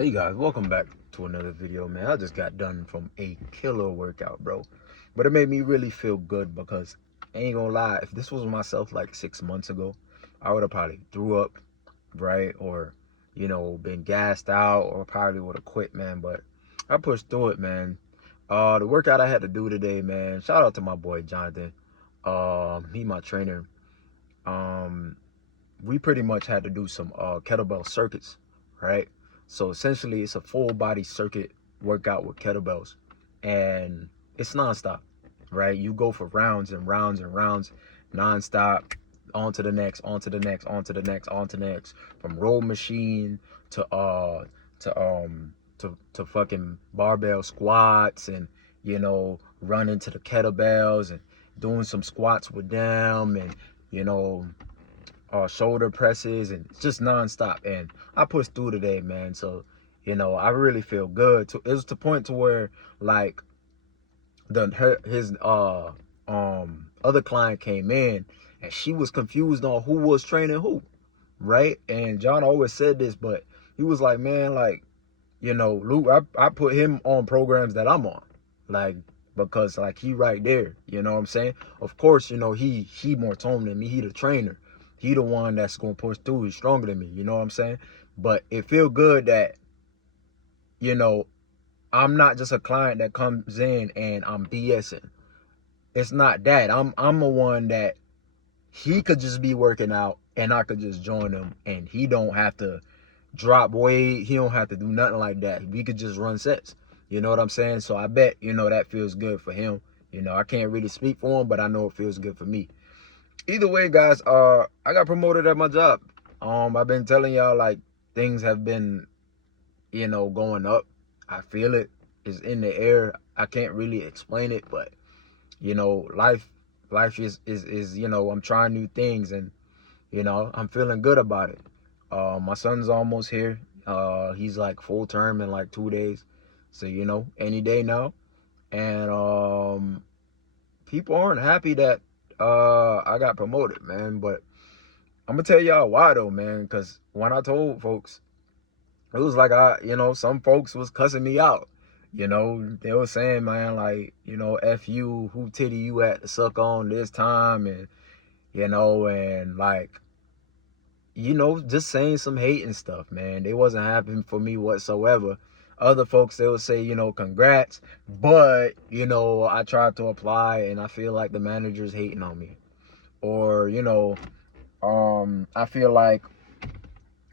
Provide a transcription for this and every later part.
Hey guys, welcome back to another video, man. I just got done from a killer workout, bro. But it made me really feel good because I ain't gonna lie, if this was myself like 6 months ago, I would have probably threw up, right? Or, been gassed out or probably would have quit, man. But I pushed through it, man. The workout I had to do today, man. Shout out to my boy Jonathan. He my trainer. Um, we pretty much had to do some kettlebell circuits, right? So essentially, it's a full body circuit workout with kettlebells, and it's nonstop, right? You go for rounds and rounds and rounds, nonstop, on to the next, on to the next, on to the next, on to the next, from row machine to to to fucking barbell squats, and running to the kettlebells and doing some squats with them, and you know shoulder presses, and just nonstop. And I pushed through today, man. So, I really feel good. It was to point to where like his other client came in and she was confused on who was training who, right? And John always said this, but he was like, man, like, Luke, I put him on programs that I'm on, like, because like he right there, you know what I'm saying? Of course, he more toned than me. He the trainer. He the one that's gonna push through. He's stronger than me, you know what I'm saying? But it feel good that, you know, I'm not just a client that comes in and I'm BSing. It's not that. I'm the one that he could just be working out and I could just join him and he don't have to drop weight. He don't have to do nothing like that. We could just run sets. You know what I'm saying? So I bet, that feels good for him. I can't really speak for him, but I know it feels good for me. Either way, guys, I got promoted at my job. I've been telling y'all, like, things have been, going up. I feel it. It's in the air. I can't really explain it, but life is I'm trying new things, and I'm feeling good about it. My son's almost here. He's like full term in like 2 days, so any day now. And people aren't happy that I got promoted, man. But I'm gonna tell y'all why though, man. Because when I told folks, it was like some folks was cussing me out. They were saying, man, like, F you, who titty you at to suck on this time, and like, just saying some hate and stuff, man. They wasn't happy for me whatsoever. Other folks, they would say, congrats, but, I tried to apply and I feel like the manager's hating on me. Or, I feel like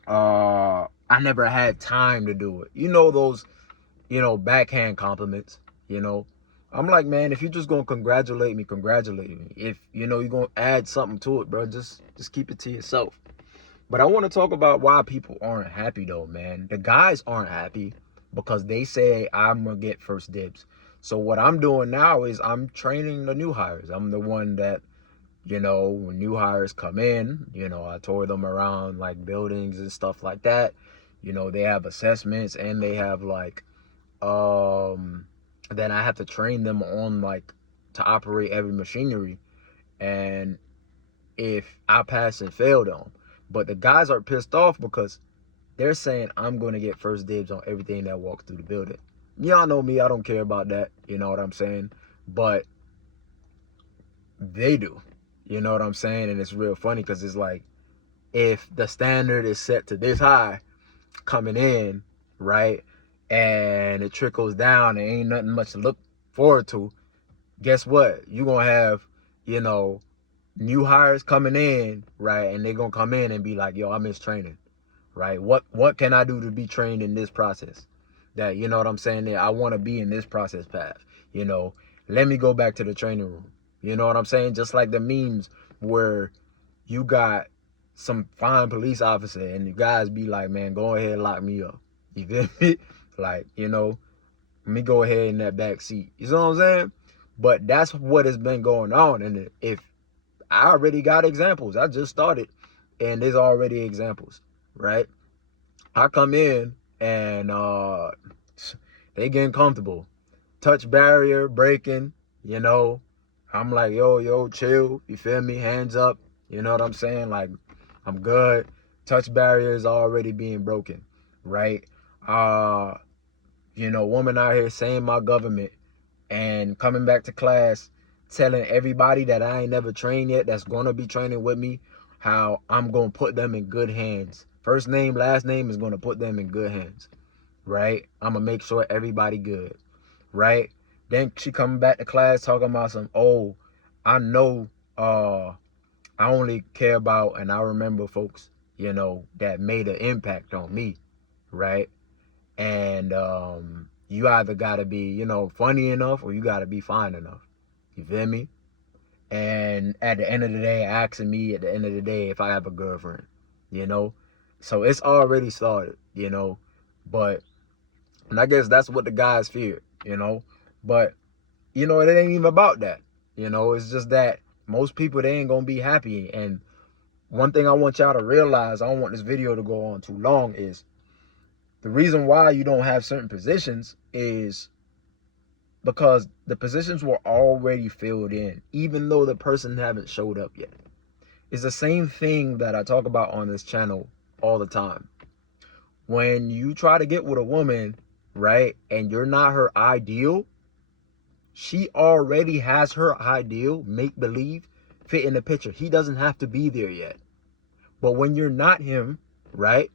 I never had time to do it. Those, backhand compliments, I'm like, man, if you're just gonna congratulate me, congratulate me. If, you're gonna add something to it, bro, just keep it to yourself. But I want to talk about why people aren't happy though, man. The guys aren't happy because they say I'm gonna get first dibs. So what I'm doing now is I'm training the new hires. I'm the one that, when new hires come in, I tour them around like buildings and stuff like that. They have assessments and they have like then I have to train them on like to operate every machinery. And if I pass and fail them. But the guys are pissed off because they're saying I'm going to get first dibs on everything that walks through the building. Y'all know me. I don't care about that. You know what I'm saying? But they do. You know what I'm saying? And it's real funny because it's like, if the standard is set to this high coming in, right, and it trickles down and ain't nothing much to look forward to, guess what? You're going to have, new hires coming in, right? And they're going to come in and be like, yo, I miss training, right? What can I do to be trained in this process? That, you know what I'm saying? That I want to be in this process path, let me go back to the training room. You know what I'm saying? Just like the memes where you got some fine police officer and you guys be like, man, go ahead and lock me up. You feel me? Like, let me go ahead in that back seat. You know what I'm saying? But that's what has been going on. And if I already got examples. I just started and there's already examples, right? I come in and they getting comfortable. Touch barrier breaking, I'm like, yo, chill. You feel me? Hands up. You know what I'm saying? Like, I'm good. Touch barrier is already being broken, right? You know, woman out here saying my government and coming back to class telling everybody that I ain't never trained yet that's gonna be training with me how I'm gonna put them in good hands. First name, last name is gonna put them in good hands, right? I'm gonna make sure everybody good, right? Then she coming back to class talking about some, oh, I know I only care about, and I remember folks, you know, that made an impact on me, right? And you either gotta be, you know, funny enough or you gotta be fine enough. You feel me? And at the end of the day, asking me at the end of the day if I have a girlfriend, you know? So it's already started, you know? But, and I guess that's what the guys fear, you know? But, you know, it ain't even about that. You know, it's just that most people, they ain't gonna be happy. And one thing I want y'all to realize, I don't want this video to go on too long, is the reason why you don't have certain positions is because the positions were already filled in, even though the person haven't showed up yet. It's the same thing that I talk about on this channel all the time. When you try to get with a woman, right, and you're not her ideal, she already has her ideal, make believe, fit in the picture. He doesn't have to be there yet. But when you're not him, right,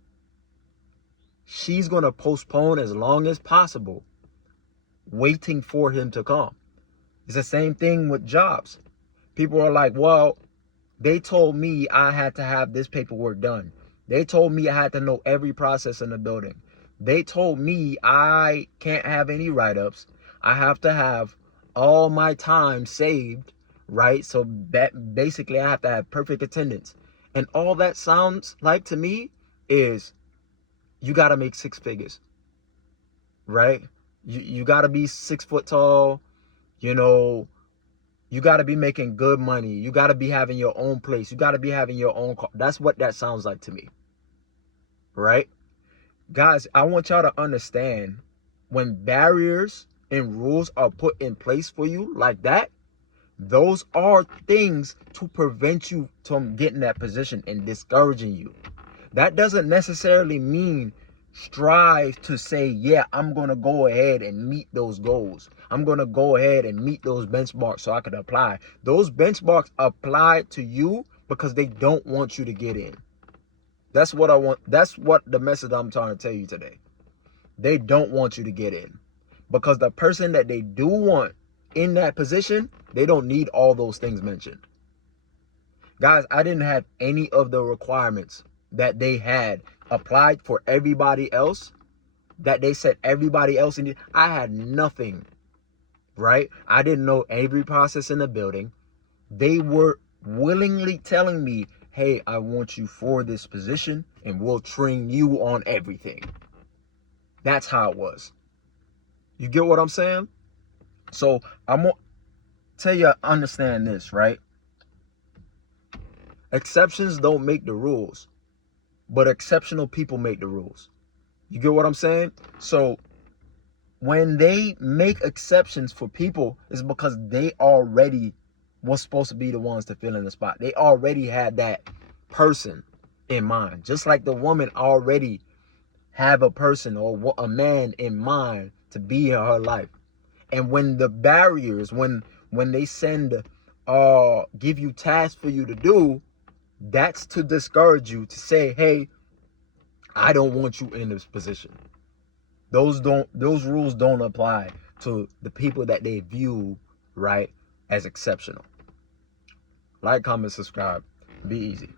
she's going to postpone as long as possible, waiting for him to come. It's the same thing with jobs. People are like, well, they told me I had to have this paperwork done. They told me I had to know every process in the building. They told me I can't have any write-ups. I have to have all my time saved, right? So that basically I have to have perfect attendance. And all that sounds like to me is you got to make six figures, right? You got to be 6 foot tall, you know, you got to be making good money. You got to be having your own place. You got to be having your own car. That's what that sounds like to me, right? Guys, I want y'all to understand, when barriers and rules are put in place for you like that, those are things to prevent you from getting that position and discouraging you. That doesn't necessarily mean strive to say, yeah, I'm going to go ahead and meet those goals. I'm going to go ahead and meet those benchmarks so I can apply. Those benchmarks apply to you because they don't want you to get in. That's what I want. That's what the message I'm trying to tell you today. They don't want you to get in, because the person that they do want in that position, they don't need all those things mentioned. Guys, I didn't have any of the requirements that they had applied for everybody else, that they said everybody else in it. I had nothing, right? I didn't know every process in the building. They were willingly telling me, hey, I want you for this position and we'll train you on everything. That's how it was. You get what I'm saying? So I'm gonna tell you, understand this, right? Exceptions don't make the rules, but exceptional people make the rules. You get what I'm saying? So when they make exceptions for people, it's because they already was supposed to be the ones to fill in the spot. They already had that person in mind. Just like the woman already have a person or a man in mind to be in her life. And when the barriers, when they send give you tasks for you to do, that's to discourage you, to say, hey, I don't want you in this position. Those rules don't apply to the people that they view, right, as exceptional. Like, comment, subscribe. Be easy.